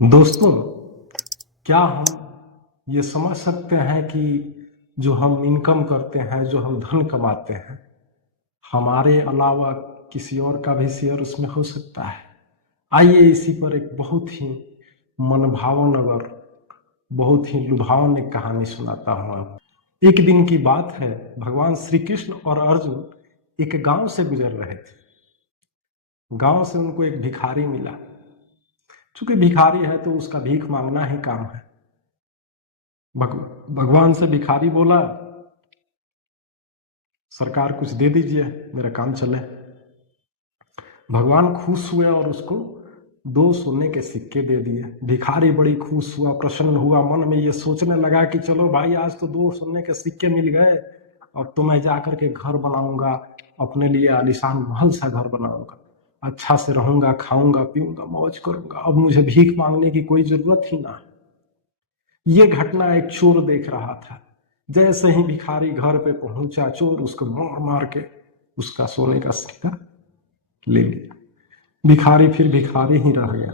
दोस्तों, क्या हम ये समझ सकते हैं कि जो हम इनकम करते हैं, जो हम धन कमाते हैं, हमारे अलावा किसी और का भी शेयर उसमें हो सकता है? आइए इसी पर एक बहुत ही मनभावन और बहुत ही लुभावन एक कहानी सुनाता हूँ आपको। एक दिन की बात है, भगवान श्री कृष्ण और अर्जुन एक गांव से गुजर रहे थे। गांव से उनको एक भिखारी मिला। चूंकि भिखारी है तो उसका भीख मांगना ही काम है। भगवान से भिखारी बोला, सरकार कुछ दे दीजिए, मेरा काम चले। भगवान खुश हुए और उसको 2 सोने के सिक्के दे दिए। भिखारी बड़ी खुश हुआ, प्रसन्न हुआ, मन में ये सोचने लगा कि चलो भाई, आज तो 2 सोने के सिक्के मिल गए, अब तो मैं जाकर के घर बनाऊंगा, अपने लिए आलीशान महल सा घर बनाऊंगा, अच्छा से रहूंगा, खाऊंगा पीऊंगा, मौज करूंगा, अब मुझे भीख मांगने की कोई जरूरत ही ना है। ये घटना एक चोर देख रहा था। जैसे ही भिखारी घर पे पहुंचा, चोर उसको मार मार के उसका सोने का सिक्का ले लिया। भिखारी फिर भिखारी ही रह गया।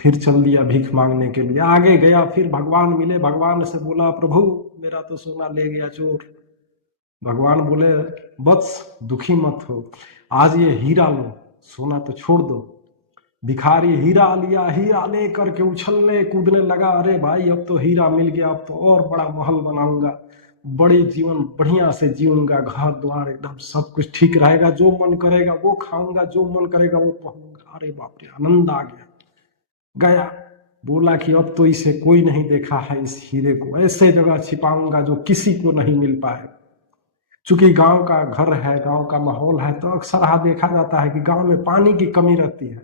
फिर चल दिया भीख मांगने के लिए। आगे गया, फिर भगवान मिले, भगवान से बोला, प्रभु मेरा तो सोना ले गया चोर। भगवान बोले, वत्स दुखी मत हो, आज ये हीरा लो, सोना तो छोड़ दो। भिखारी हीरा लिया, हीरा लेकर के उछलने कूदने लगा, अरे भाई अब तो हीरा मिल गया, अब तो और बड़ा महल बनाऊंगा, बड़ी जीवन बढ़िया से जीऊंगा, घर द्वार एकदम सब कुछ ठीक रहेगा, जो मन करेगा वो खाऊंगा, जो मन करेगा वो पहनूंगा। अरे बाप रे, आनंद आ गया। गया, बोला कि अब तो इसे कोई नहीं देखा है, इस हीरे को ऐसे जगह छिपाऊंगा जो किसी को नहीं मिल पाए। चूंकि गांव का घर है, गांव का माहौल है, तो अक्सर देखा जाता है कि गांव में पानी की कमी रहती है,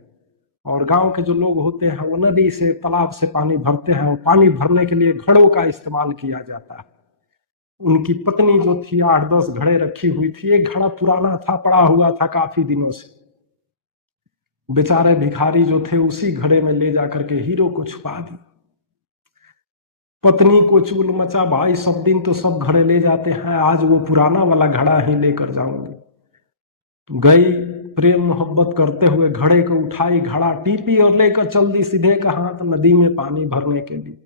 और गांव के जो लोग होते हैं वो नदी से, तालाब से पानी भरते हैं, और पानी भरने के लिए घड़ों का इस्तेमाल किया जाता है। उनकी पत्नी जो थी, 8-10 घड़े रखी हुई थी। एक घड़ा पुराना था, पड़ा हुआ था काफी दिनों से। बेचारे भिखारी जो थे उसी घड़े में ले जाकर के हीरो को छुपा दी। पत्नी को चूल मचा, भाई सब दिन तो सब घड़े ले जाते हैं, आज वो पुराना वाला घड़ा ही लेकर जाऊंगी। गई, प्रेम मोहब्बत करते हुए घड़े को उठाई, घड़ा टीपी और लेकर चल दी सीधे कहाँ, तो नदी में पानी भरने के लिए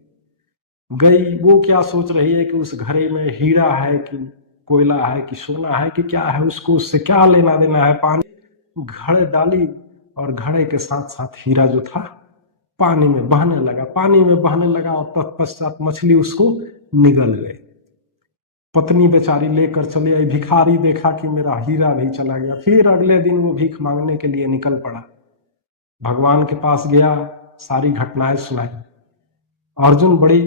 गई। वो क्या सोच रही है कि उस घड़े में हीरा है कि कोयला है कि सोना है कि क्या है, उसको उससे क्या लेना देना है। पानी घड़े डाली और घड़े के साथ साथ हीरा जो था पानी में बहने लगा, पानी में बहने लगा, और तत्पश्चात मछली उसको निगल गई। पत्नी बेचारी लेकर चली आई। भिखारी देखा कि मेरा हीरा भी चला गया। फिर अगले दिन वो भीख मांगने के लिए निकल पड़ा। भगवान के पास गया, सारी घटनाएं सुनाई। अर्जुन बड़ी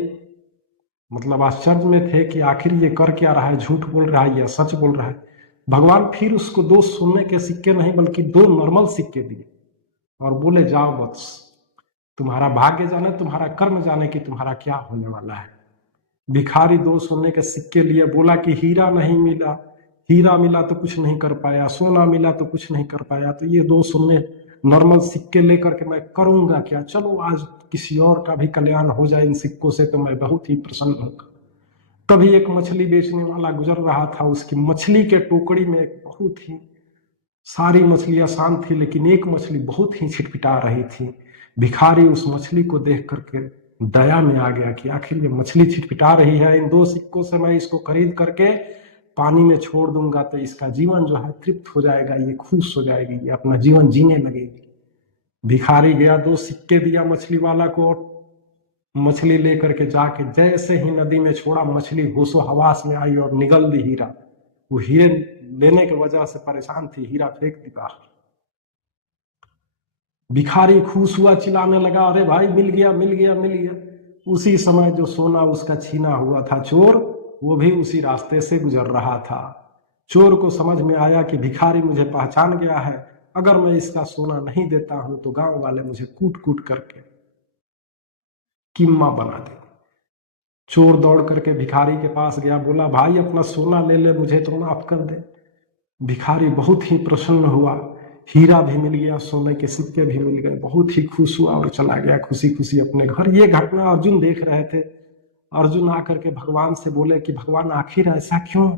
आश्चर्य में थे कि आखिर ये कर क्या रहा है, झूठ बोल रहा है या सच बोल रहा है। भगवान फिर उसको 2 सोने के सिक्के नहीं बल्कि 2 नॉर्मल सिक्के दिए और बोले, जाओ वत्स, तुम्हारा भाग्य जाने, तुम्हारा कर्म जाने कि तुम्हारा क्या होने वाला है। भिखारी 2 सोने के सिक्के लिए, बोला कि हीरा नहीं मिला, हीरा मिला तो कुछ नहीं कर पाया, सोना मिला तो कुछ नहीं कर पाया, तो ये 2 सोने नॉर्मल सिक्के लेकर के मैं करूंगा क्या। चलो आज किसी और का भी कल्याण हो जाए इन सिक्कों से तो मैं बहुत ही प्रसन्न होगा। तभी एक मछली बेचने वाला गुजर रहा था। उसकी मछली के टोकरी में एक बहुत ही, सारी मछलियां शांत थी लेकिन एक मछली बहुत ही छिटपिटा रही थी। भिखारी उस मछली को देख करके दया में आ गया कि आखिर ये मछली छिटपिटा रही है, इन 2 सिक्कों से मैं इसको खरीद करके पानी में छोड़ दूंगा तो इसका जीवन जो है तृप्त हो जाएगा, ये खुश हो जाएगी, ये अपना जीवन जीने लगेगी। भिखारी गया, 2 सिक्के दिया मछली वाला को, मछली लेकर के जाके जैसे ही नदी में छोड़ा, मछली होशो हवास में आई और निगल दी हीरा। वो हीरे लेने की वजह से परेशान थी, हीरा फेंक दी बाहर। भिखारी खुश हुआ, चिल्लाने लगा, अरे भाई मिल गया मिल गया मिल गया। उसी समय जो सोना उसका छीना हुआ था चोर, वो भी उसी रास्ते से गुजर रहा था। चोर को समझ में आया कि भिखारी मुझे पहचान गया है, अगर मैं इसका सोना नहीं देता हूं तो गांव वाले मुझे कूट कूट करके कीमा बना देंगे। चोर दौड़ करके भिखारी के पास गया, बोला, भाई अपना सोना ले ले, मुझे तो माफ कर दे। भिखारी बहुत ही प्रसन्न हुआ, हीरा भी मिल गया, सोने के सिक्के भी मिल गए, बहुत ही खुश हुआ और चला गया खुशी खुशी अपने घर। ये घटना अर्जुन देख रहे थे। अर्जुन आकर के भगवान से बोले कि भगवान आखिर ऐसा क्यों।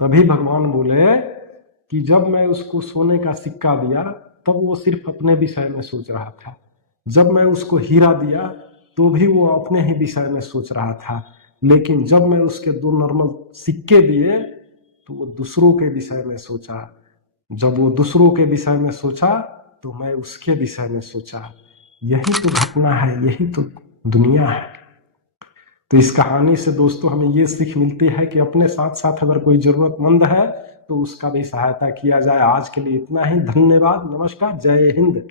तभी भगवान बोले कि जब मैं उसको सोने का सिक्का दिया तब वो सिर्फ अपने विषय में सोच रहा था, जब मैं उसको हीरा दिया तो भी वो अपने ही विषय में सोच रहा था, लेकिन जब मैं उसके 2 नॉर्मल सिक्के दिए तो वो दूसरों के विषय में सोचा। जब वो दूसरों के विषय में सोचा तो मैं उसके विषय में सोचा। यही तो घटना है, यही तो दुनिया है। तो इस कहानी से दोस्तों हमें ये सीख मिलती है कि अपने साथ साथ अगर कोई जरूरतमंद है तो उसका भी सहायता किया जाए। आज के लिए इतना ही। धन्यवाद। नमस्कार। जय हिंद।